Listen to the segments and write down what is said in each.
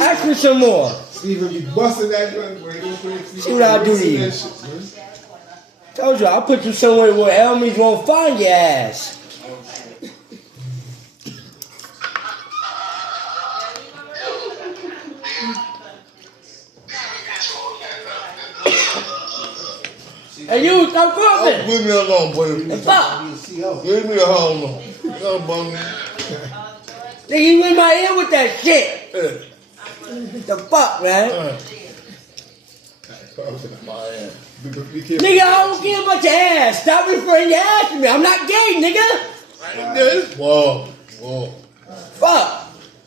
Ask me some more. Steven be busting that gun, boy. See what I do to you. Told you, I'll put you somewhere where enemies won't find your ass. Hey, you, stop cooking. Leave me alone, boy. Fuck. Leave me alone. Don't bum me. Nigga, you in my ear with that shit. The fuck, man? Nigga, I don't care about your ass. Stop referring your ass to me. I'm not gay, nigga. Whoa. Fuck.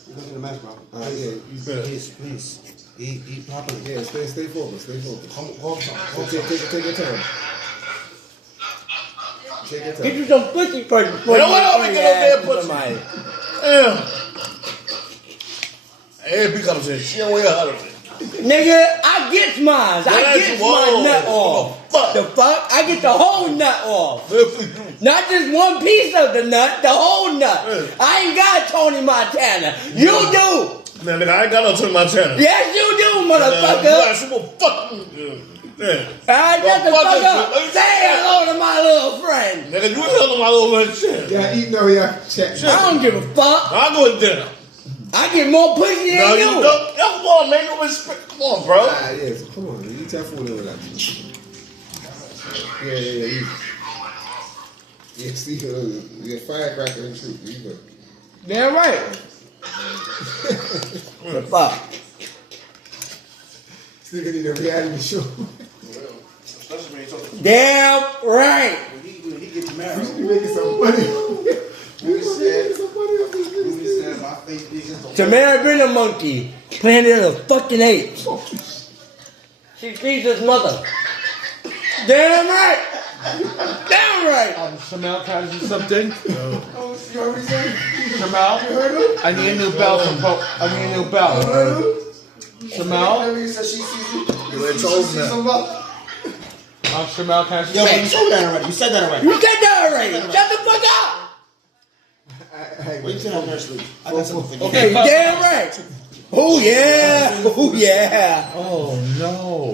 Look at the match, bro. Please. Eat properly. Yeah, stay focused. Hold on. Take your time. Get you some pussy first before You know you what? bring Get your up there, ass to pussy. somebody. Damn. Hey, becomes a shit way out of it. Nigga, I get mine. I get my nut off. The fuck? I get the whole nut off. Not just one piece of the nut, the whole nut. I ain't got Tony Montana. You do. Man, nigga, I ain't got no Tony Montana. Yes, you do, motherfucker. Alright, shut the fuck up. Say hello to my little friend. Nigga, you hello to my little friend. Yeah, eat no, yeah. Check. I don't give a fuck. I'll go to dinner. I get more pussy than No, you. you don't. Come on, man. You respect. Come on, bro. Yes, come on. You tell food over that. Yeah. Yeah, see, you're a firecracker and truth. You go. Damn right. The fuck? Still need a reality show. Damn right. When he gets married, We should be making some money. my face big as the Tamara been a monkey. Planet of fucking apes. She feeds his mother. Damn right. Damn right. Shamal, can I do something? Oh, you heard me say? Shamal, I need a new belt. Shamal? You said she sees you. You ain't told me that. Shamal, can I Yo, you said that already. You said that already. You said that already. Shut the fuck up. Hey, Wait till I'm asleep. I got something. Okay, you damn right. Oh yeah. Oh yeah. Oh no.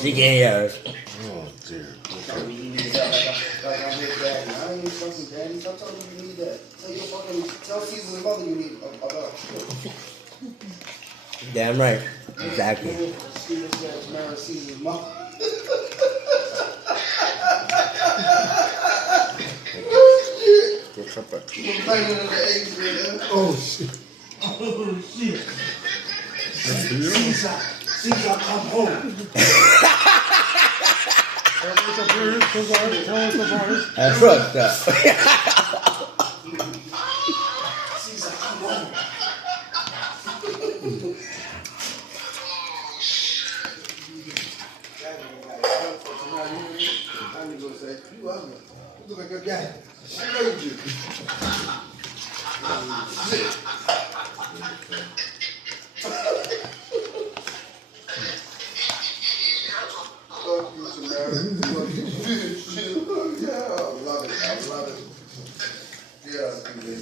She can't hear us. Oh dear. Like I'm his daddy. I ain't fucking daddy. Stop telling me you need that. Tell Caesar's mother you need about. Damn right. Exactly. Caesar's mother. oh, shit. Caesar, come home. That's fucked up. Caesar, come home. You ugly. You look like a guy. I know you do.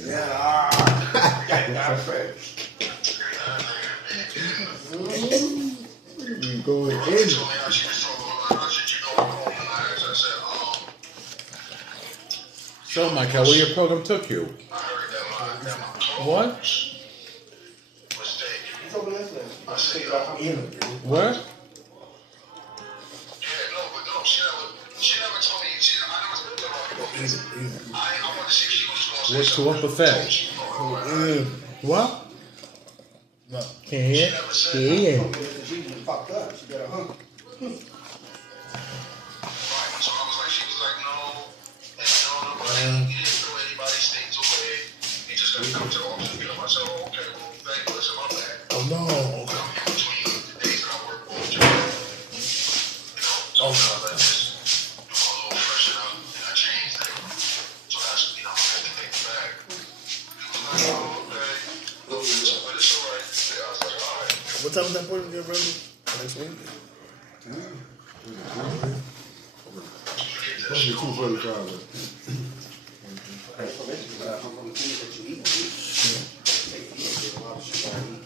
Yeah, I love it. You going in. So, Michael, where your program took you? What? What? What's to up a fetish? What? Can't hear? Yeah. She fucked up. She got a hump. Oh no. What time is that point again, brother? Next week? Supposed to be 2:45. Come from the things that you eat. Take these, a lot of shit I eat.